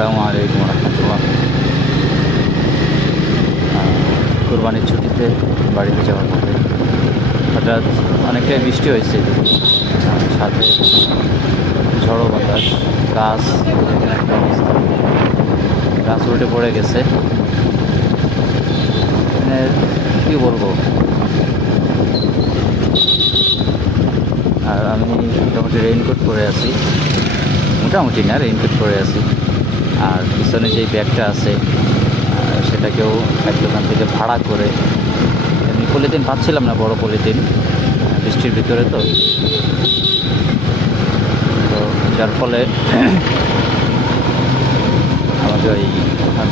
আসসালামু আলাইকুম রহমতুল্লাহ। কুরবানির ছুটিতে বাড়িতে যাওয়ার পথে হঠাৎ অনেকটাই বৃষ্টি হয়েছে, সাথে ঝড়ো বাতাস, গাছ এখানে একটা অবস্থা, গাছ উল্টে পড়ে গেছে। মানে কী বলবো, আর আমি মোটামুটি রেইনকোট পরে আছি, মোটামুটি না রেইনকোট পরে আছি। আর পিছনে যেই ব্যাগটা আছে সেটাকেও এক দোকান থেকে ভাড়া করে, এমনি পলিথিন পাচ্ছিলাম না, বড় পলিথিন, বৃষ্টির ভিতরে তো যার ফলে আমাকে ওই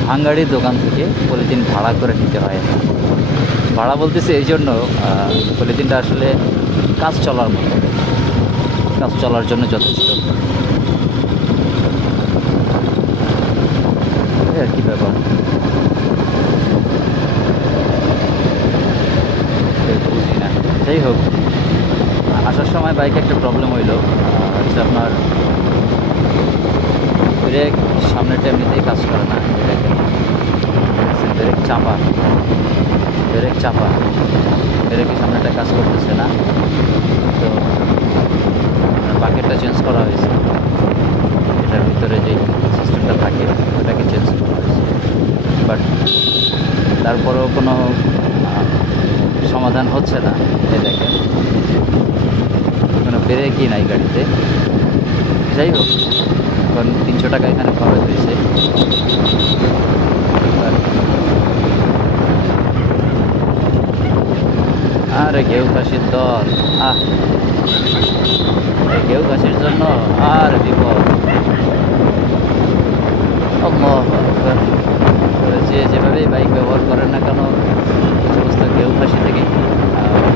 ভাঙ্গাড়ির দোকান থেকে পলিথিন ভাড়া করে নিতে হয়। ভাড়া বলতেছি এই জন্য, পলিথিনটা আসলে কাজ চলার মতো, কাজ চলার জন্য যথেষ্ট। আর কি ব্যাপার, বুঝি না। যাই হোক, আসার সময় বাইকে একটা প্রবলেম হইলো, হচ্ছে আপনার ব্রেক সামনেটা এমনিতেই কাজ করে না, ব্রেক চাপা, ব্রেক চাপা, ব্রেকের সামনেটা কাজ করতেছে না। তো বাকেটটা চেঞ্জ করা হয়েছে, এটার ভিতরে যে সিস্টেমটা থাকে ওটাকে চেঞ্জ করা হয়েছে, বাট তারপরেও কোনো সমাধান হচ্ছে না। এই দেখেন, কোনো ব্রেকই নাই গাড়িতে। যাই হোক, এখন 300 টাকা এখানে খরচ হয়েছে। আরে ঘেউ খাসির দল, এই ঘেউ খাসির জন্য আর বিপদ। যে যেভাবেই বাইক ব্যবহার করেন না কেন, সমস্ত ঘেউ খাসি থেকে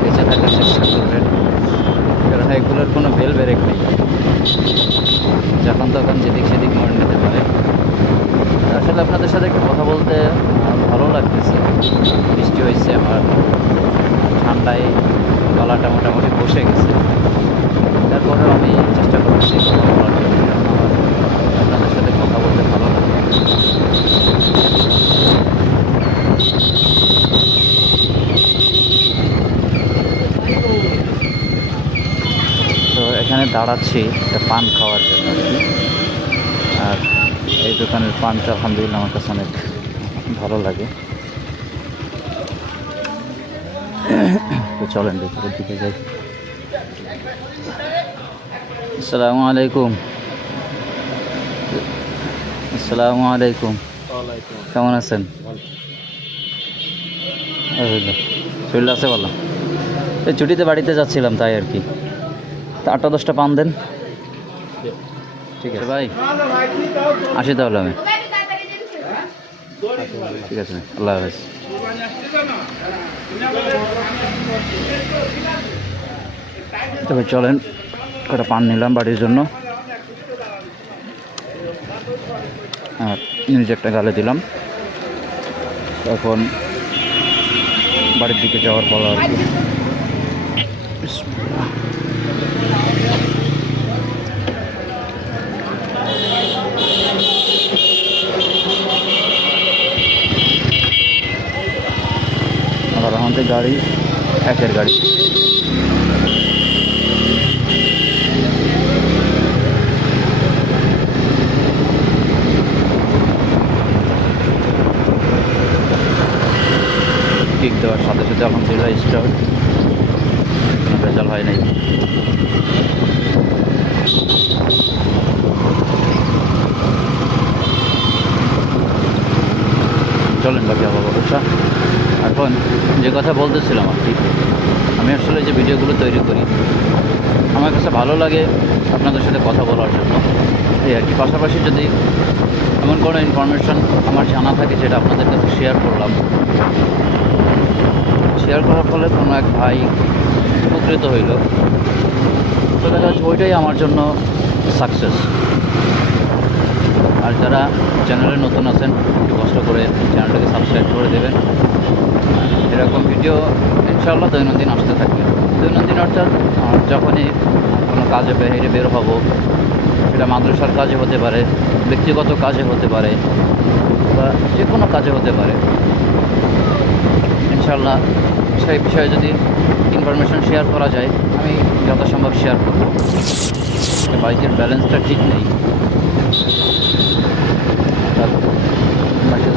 বেঁচে থাকার চেষ্টা করবেন, কারণ এগুলোর কোনো বেল ব্রেক নেই, যখন তখন যেদিক সেদিক মোড় নিতে পারে। আসলে আপনাদের সাথে একটু কথা বলতে ভালো লাগতেছে। বৃষ্টি হয়েছে, আমার ঠান্ডায় গলাটা মোটামুটি বসে গেছে, তারপরেও আমি চেষ্টা করতেছি কথা বলার জন্য, কারণ আমার আপনাদের সাথে কথা বলতে ভালো লাগে। তো এখানে দাঁড়াচ্ছি একটা পান খাওয়ার জন্য আর কি। আর এই দোকানের পানটা আলহামদুলিল্লাহ আমার কাছে অনেক ভালো লাগে। তো চলেন ভিতরের দিকে যাই। আসসালামু আলাইকুম। আসসালামু আলাইকুম, কেমন আছেন? শরীর আছে বলো। এই ছুটিতে বাড়িতে যাচ্ছিলাম, তাই আর কি। তা 8-10টা পান দেন। ঠিক আছে ভাই, আসি তাহলে আমি। ঠিক আছে, আল্লাহ হাফেজ। তবে চলেন, কটা পান নিলাম বাড়ির জন্য, আর নিজে একটা গালে দিলাম। এখন বাড়ির দিকে যাওয়ার পর আর কি। আবার আমাদের গাড়ি একের গাড়ি। কিক দেওয়ার সাথে সাথে আলহামদুলিল্লাহ স্টার্ট, কোনো ভেজাল হয় নাই। চলেন বাকি আবার বলছা। এখন যে কথা বলতেছিলাম আর কি, আমি আসলে যে ভিডিওগুলো তৈরি করি, আমার কাছে ভালো লাগে আপনাদের সাথে কথা বলার জন্য, এই আর কি। পাশাপাশি যদি এমন কোনো ইনফরমেশান আমার জানা থাকে যেটা আপনাদের কাছে শেয়ার করলাম, শেয়ার করার ফলে কোনো এক ভাই উপকৃত হইল, তো দেখা যাচ্ছে ওইটাই আমার জন্য সাকসেস। আর যারা চ্যানেলে নতুন আছেন, একটু কষ্ট করে চ্যানেলটাকে সাবস্ক্রাইব করে দেবেন। এরকম ভিডিও ইনশাআল্লাহ দৈনন্দিন আসতে থাকবে। দৈনন্দিন অর্থাৎ যখনই কোনো কাজে বাইরে বের হব, সেটা এটা মাদ্রাসার কাজে হতে পারে, ব্যক্তিগত কাজে হতে পারে, বা যে কোনো কাজে হতে পারে। ইনশাল্লাহ সেই বিষয়ে যদি ইনফরমেশন শেয়ার করা যায় আমি যথাসম্ভব শেয়ার করব। বাইকের ব্যালেন্সটা ঠিক নেই, বাইকে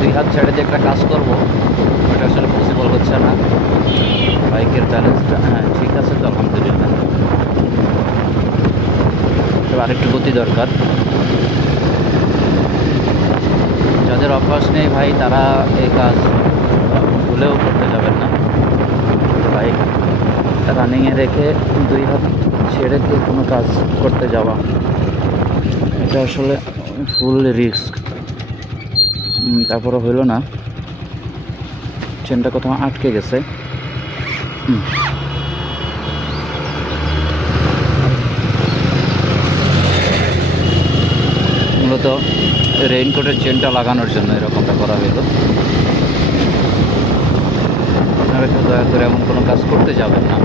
দুই হাত ছেড়ে দিয়ে একটা কাজ করবো ওটা আসলে পসিবল হচ্ছে না। বাইকের ব্যালেন্সটা হ্যাঁ ঠিক আছে তো আলহামদুলিল্লাহ, তবে আরেকটু গতি দরকার। যাদের অভ্যাস নেই ভাই তারা এই কাজ ভুলেও করতে যাবেন না। বাইক রানিংয়ে রেখে দুই হাত ছেড়ে দিয়ে কোনো কাজ করতে যাওয়া এটা আসলে ফুল রিস্ক। তারপরে হইল না, চেনটা কোথাও আটকে গেছে। মূলত রেইনকোটের চেনটা লাগানোর জন্য এরকমটা করা হইল। আপনারা একটু দয়া করে এমন কোনো কাজ করতে যাবেন না।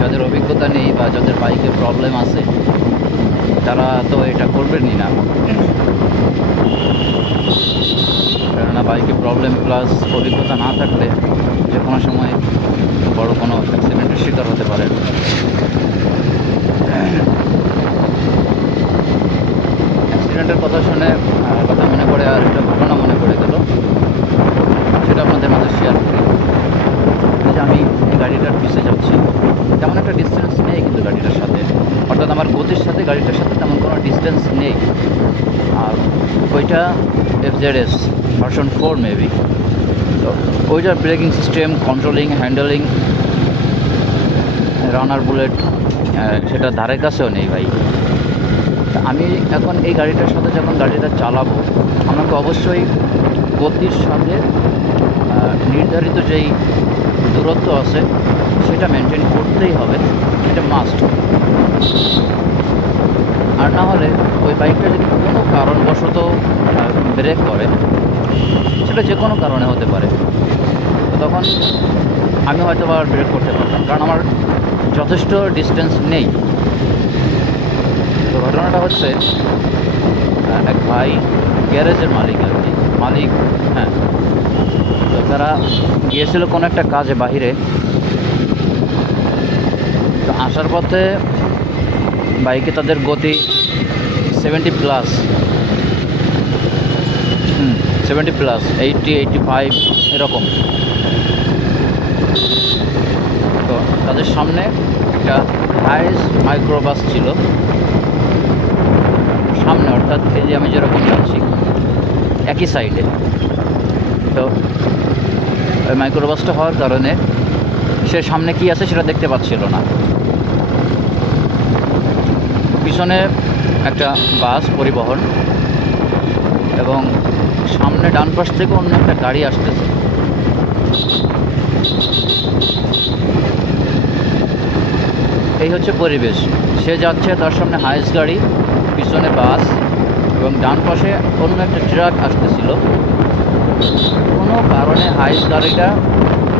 যাদের অভিজ্ঞতা নেই বা যাদের বাইকে প্রবলেম আছে তারা তো এটা করবেনই না, কেননা বাইকে প্রবলেম প্লাস অভিজ্ঞতা না থাকলে যে কোনো সময় বড় কোনো অ্যাক্সিডেন্টের শিকার হতে পারে। অ্যাক্সিডেন্টের কথা শুনে কথা মনে পড়ে, আর একটা ঘটনা মনে পড়ে গেল, সেটা আপনাদের মাঝে শেয়ার করি। যে আমি গাড়িটার পিছিয়ে যাচ্ছি, তেমন একটা ডিস্টেন্স নেই কিন্তু গাড়িটার সাথে, অর্থাৎ আমার গতির সাথে গাড়িটার সাথে তেমন কোনো ডিস্টেন্স নেই। আর ওইটা FZS ভার্সন 4 মেবি। তো ওইটার ব্রেকিং সিস্টেম, কন্ট্রোলিং, হ্যান্ডেলিং, রানার বুলেট সেটা ধারে কাছেও নেই ভাই। আমি এখন এই গাড়িটার সাথে যখন গাড়িটা চালাবো আমাকে অবশ্যই গতির সাথে নির্ধারিত যেই দূরত্ব আছে সেটা মেনটেন করতেই হবে, এটা মাস্ট। আর না হলে ওই বাইকটা যদি কোনো কারণবশত ব্রেক করে, সেটা যে কোনো কারণে হতে পারে, তো তখন আমি হয়তো আর ব্রেক করতে পারতাম, কারণ আমার যথেষ্ট ডিস্টেন্স নেই। তো ঘটনাটা হচ্ছে এক ভাই, গ্যারেজের মালিক আর কি, মালিক হ্যাঁ, তো তারা গিয়েছিল কোনো একটা কাজে বাহিরে। তো আসার পথে বাইকে তাদের গতি 70+, 70+, 80, 85 এরকম। তো তাদের সামনে একটা হাইস মাইক্রোবাস ছিল সামনে, অর্থাৎ এই যে আমি যেরকম যাচ্ছি একই সাইডে। তো ওই মাইক্রোবাসটা হওয়ার কারণে সে সামনে কি আছে সেটা দেখতে পাচ্ছিল না। পিছনে একটা বাস পরিবহন এবং সামনে ডান পাশ থেকে অন্য একটা গাড়ি আসতেছে। এই হচ্ছে পরিবেশ। সে যাচ্ছে, তার সামনে হাইস গাড়ি, পিছনে বাস এবং ডান পাশে অন্য একটা ট্রাক আসতেছিল। কোনো কারণে হাইস গাড়িটা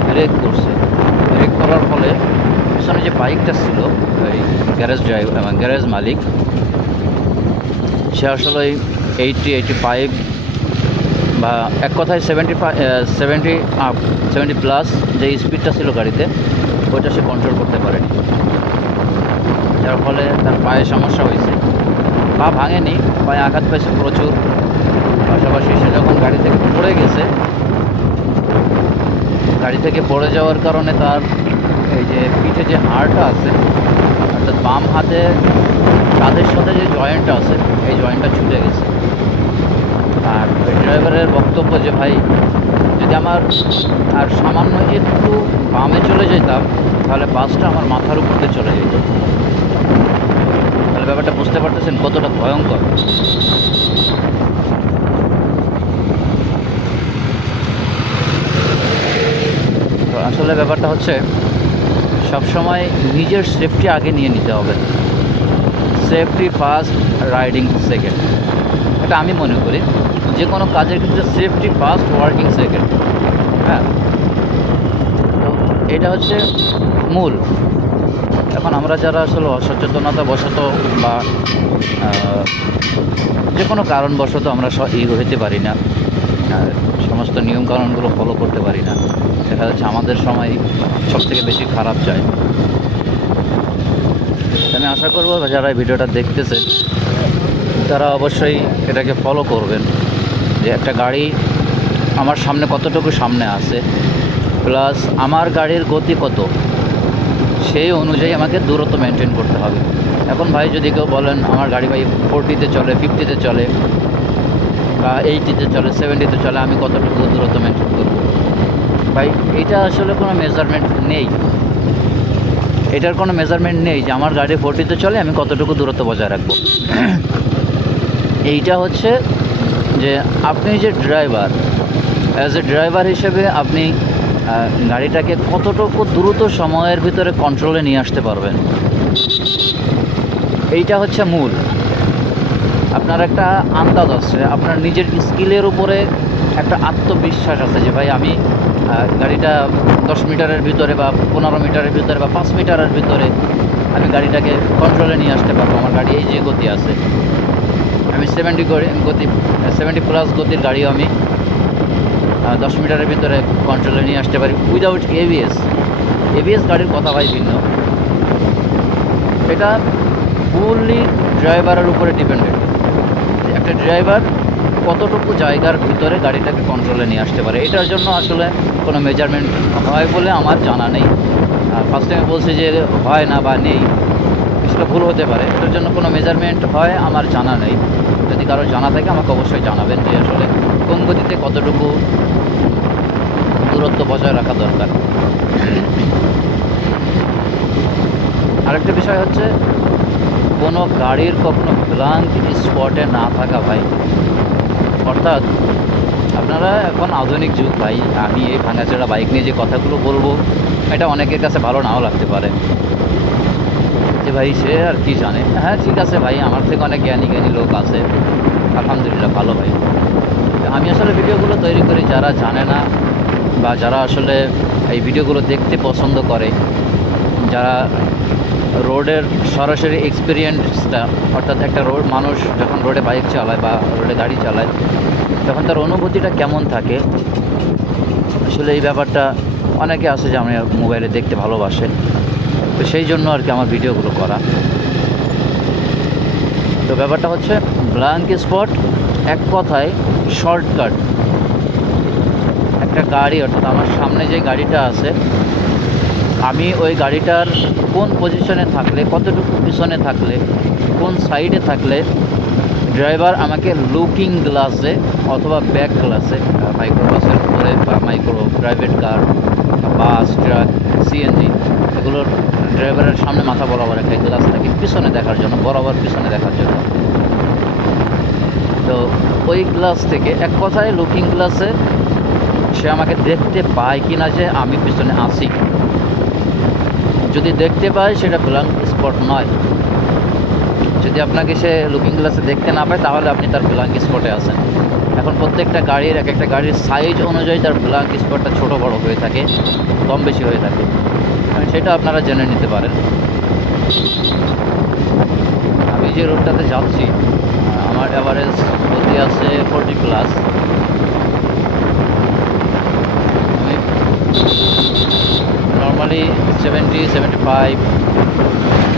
ব্রেক করছে। ব্রেক করার ফলে পিছনে যে বাইকটা ছিল ওই গ্যারেজ মালিক, সে আসলে 80, 85 বা এক কথায় 70+ যে স্পিডটা ছিল গাড়িতে ওইটা সে কন্ট্রোল করতে পারেনি, যার ফলে তার পায়ে সমস্যা হয়েছে। পা ভাঙেনি, পায়ে আঘাত পেয়েছে প্রচুর। পাশাপাশি সে যখন গাড়ি থেকে পড়ে গেছে, গাড়ি থেকে পড়ে যাওয়ার কারণে তার এই যে পিঠে যে হাড়টা আছে, অর্থাৎ বাম হাতে কাঁধের সাথে যে জয়েন্টটা আছে এই জয়েন্টটা ছুটে গেছে। আর ওই ড্রাইভারের বক্তব্য যে ভাই যদি আমার আর সামান্য একটু বামে চলে যেতাম তাহলে বাসটা আমার মাথার উপর দিয়ে চলে যেত। তাহলে ব্যাপারটা বুঝতে পারতেছেন কতটা ভয়ঙ্কর। তো আসলে ব্যাপারটা হচ্ছে সবসময় নিজের সেফটি আগে নিয়ে নিতে হবে। সেফটি ফার্স্ট, রাইডিং সেকেন্ড, এটা আমি মনে করি। যে কোনো কাজের ক্ষেত্রে সেফটি ফার্স্ট, ওয়ার্কিং সেকেন্ড। হ্যাঁ, তো এটা হচ্ছে মূল। এখন আমরা যারা আসলে অসচেতনতা বশত বা যে কোনো কারণবশত আমরা হইতে পারি না, সমস্ত নিয়মকানুনগুলো ফলো করতে পারি না, দেখা যাচ্ছে আমাদের সময় সবথেকে বেশি খারাপ যায়। আমি আশা করবো যারা এই ভিডিওটা দেখতেছে তারা অবশ্যই এটাকে ফলো করবেন, যে একটা গাড়ি আমার সামনে কতটুকু সামনে আছে, প্লাস আমার গাড়ির গতি কত, সেই অনুযায়ী আমাকে দূরত্ব মেনটেন করতে হবে। এখন ভাই যদি কেউ বলেন আমার গাড়ি ভাই 40-তে চলে, 50-তে চলে, বা 80-তে চলে, 70-তে চলে, আমি কতটুকু দূরত্ব মেনটেন করব? ভাই এইটা আসলে কোনো মেজারমেন্ট নেই, এটার কোনো মেজারমেন্ট নেই যে আমার গাড়ি 40-তে চলে আমি কতটুকু দূরত্ব বজায় রাখবো। এইটা হচ্ছে যে আপনি যে ড্রাইভার, অ্যাজ এ ড্রাইভার হিসেবে আপনি গাড়িটাকে কতটুকু দ্রুত সময়ের ভিতরে কন্ট্রোলে নিয়ে আসতে পারবেন, এইটা হচ্ছে মূল। আপনার একটা আন্দাজ আছে, আপনার নিজের স্কিলের উপরে একটা আত্মবিশ্বাস আছে যে ভাই আমি গাড়িটা 10 মিটারের ভিতরে বা 15 মিটারের ভিতরে বা 5 মিটারের ভিতরে আমি গাড়িটাকে কন্ট্রোলে নিয়ে আসতে পারবো। আমার গাড়ি এই যে গতি আছে, আমি 70+ গতির গাড়িও আমি 10 মিটারের ভিতরে কন্ট্রোলে নিয়ে আসতে পারি উইদাউট এবিএস গাড়ির কথা ভাই ভিন্ন। এটা ফুললি ড্রাইভারের উপরে ডিপেন্ডেন্ট, একটা ড্রাইভার কতটুকু জায়গার ভিতরে গাড়িটাকে কন্ট্রোলে নিয়ে আসতে পারে। এটার জন্য আসলে কোনো মেজারমেন্ট হয় বলে আমার জানা নেই। ফার্স্ট টাইমে বলছি যে হয় না বা নেই, সেটা ভুল হতে পারে। এটার জন্য কোনো মেজারমেন্ট হয় আমার জানা নেই। যদি কারো জানা থাকে আমাকে অবশ্যই জানাবেন যে আসলে কোন গতিতে কতটুকু দূরত্ব বজায় রাখা দরকার। আরেকটা বিষয় হচ্ছে কোনো গাড়ির কখনো ব্লাঙ্ক স্পটে না থাকা ভাই। অর্থাৎ আপনারা এখন আধুনিক যুগ ভাই, আমি এই ভাঙাচোরা বাইক নিয়ে যে কথাগুলো বলবো এটা অনেকের কাছে ভালো নাও লাগতে পারে, যে ভাই সে আর কি জানে। হ্যাঁ ঠিক আছে ভাই, আমার থেকে অনেক জ্ঞানী লোক আছে, আলহামদুলিল্লাহ ভালো ভাই। আমি আসলে ভিডিওগুলো তৈরি করি যারা জানে না বা যারা আসলে এই ভিডিওগুলো দেখতে পছন্দ করে, যারা রোডের সরাসরি এক্সপিরিয়েন্সটা, অর্থাৎ একটা মানুষ যখন রোডে বাইক চালায় বা রোডে গাড়ি চালায় তখন তার অনুভূতিটা কেমন থাকে, আসলে এই ব্যাপারটা অনেকে আছে যে আমি মোবাইলে দেখতে ভালোবাসে, তো সেই জন্য আর কি আমার ভিডিওগুলো করা। তো ব্যাপারটা হচ্ছে ব্ল্যাঙ্ক স্পট এক কথায় শর্টকাট। একটা গাড়ি, অর্থাৎ আমার সামনে যে গাড়িটা আছে, আমি ওই গাড়িটার কোন পজিশনে থাকলে, কতটুকু পিছনে থাকলে, কোন সাইডে থাকলে ড্রাইভার আমাকে লুকিং গ্লাসে অথবা ব্যাক গ্লাসে, মাইক্রো বাসের উপরে বা মাইক্রো প্রাইভেট কার, বাস, ট্রাক, সিএনজি, এগুলোর ড্রাইভারের সামনে মাথা বরাবর একটা গ্লাস থাকে পিছনে দেখার জন্য, বরাবর পিছনে দেখার জন্য। তো ওই গ্লাস থেকে এক কথায় লুকিং গ্লাসে সে আমাকে দেখতে পায় কি না যে আমি পিছনে আসি। যদি দেখতে পায় সেটা ব্ল্যাঙ্ক স্পট নয়। যদি আপনাকে সে লুকিং গ্লাসে দেখতে না পায় তাহলে আপনি তার ব্ল্যাঙ্ক স্পটে আছেন। এখন প্রত্যেকটা গাড়ির এক একটা গাড়ির সাইজ অনুযায়ী তার ব্ল্যাঙ্ক স্পটটা ছোটো বড়ো হয়ে থাকে, কম বেশি হয়ে থাকে, সেটা আপনারা জেনে নিতে পারেন। আমি যে রোডটাতে যাচ্ছি আমার অ্যাভারেজ গতি আছে 40+। আমি নর্মালি 70, 75,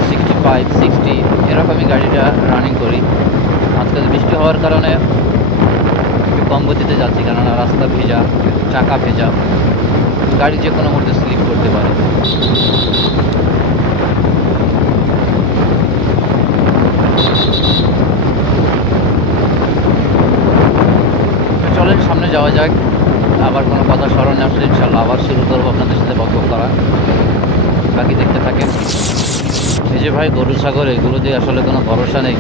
65, 60 এরকমই গাড়িটা রানিং করি। আজকে বৃষ্টি হওয়ার কারণে একটু কম গতিতে যাচ্ছি, কেননা রাস্তা ভেজা, চাকা ভেজা, গাড়ি যে কোনো মুহূর্তে স্লিপ করতে পারে। চলেন সামনে যাওয়া যাক। আবার কোনো কথা স্মরণে আসলে ইনশাল্লাহ আবার শুরু করবো আপনাদের সাথে বকবক করা। বাকি দেখতে থাকেন। এই যে ভাই গরু ছাগল, এগুলো দিয়ে আসলে কোনো ভরসা নেই।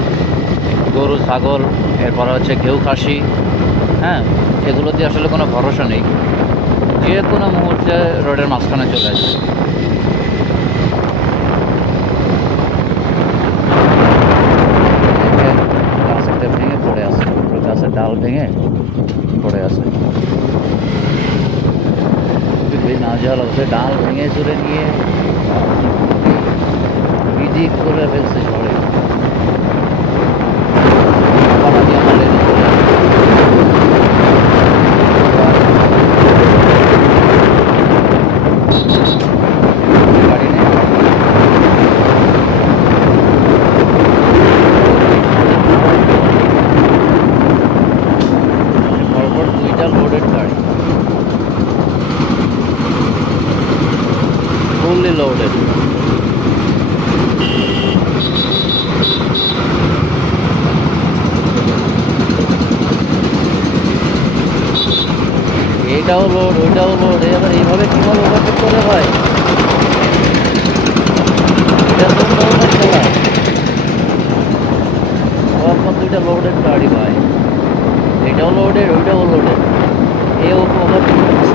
গরু ছাগল, এরপর হচ্ছে ঘেউ খাসি, হ্যাঁ, এগুলো দিয়ে আসলে কোনো ভরসা নেই, যে কোনো মুহূর্তে রোডের মাঝখানে চলে আসে। গাছটা ভেঙে পড়ে আছে, গাছের ডাল ভেঙে পড়ে আছে, খুবই নাজেহাল অবস্থায়, ডাল ভেঙে চুরে নিয়ে দিক করে ফেলছে ঝড়ে পাড়া দিয়ে আমার লেগে চলে আসছে। গাড়ি নেই পরপর দুইটা লোডেড গাড়ি ফুললি লোডেড। এটাও লোড ওইটাও লোড, এবার এইভাবে কিভাবে ওভারটেক করে ভাই? এটা তো ধরনের খেলা, তখন দুইটা লোডেড গাড়ি ভাই, এটাও লোডেড ওইটাও লোডেড, এ ওকে ওভারটেক করছে।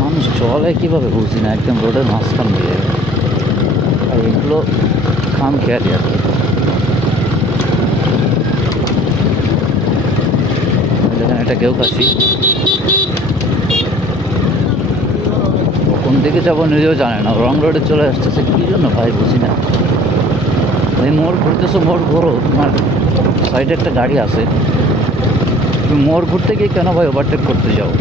মানুষ চলে কিভাবে বুঝি না, একদম রোডের মাঝখান দিয়ে। আর এগুলো খাম খেয়ালি আর কি। দেখেন এটা কেউ কাশি, কোন দিকে যাবো নিজেও জানে না, রং রোডে চলে আসতেছে কি জন্য ভাই বুঝি না। ভাই মোড় ঘুরতেছো, মোড় ঘোরো, তোমার সাইডে একটা গাড়ি আছে, তুমি মোড় ঘুরতে গিয়ে কেন ভাই ওভারটেক করতে যাও?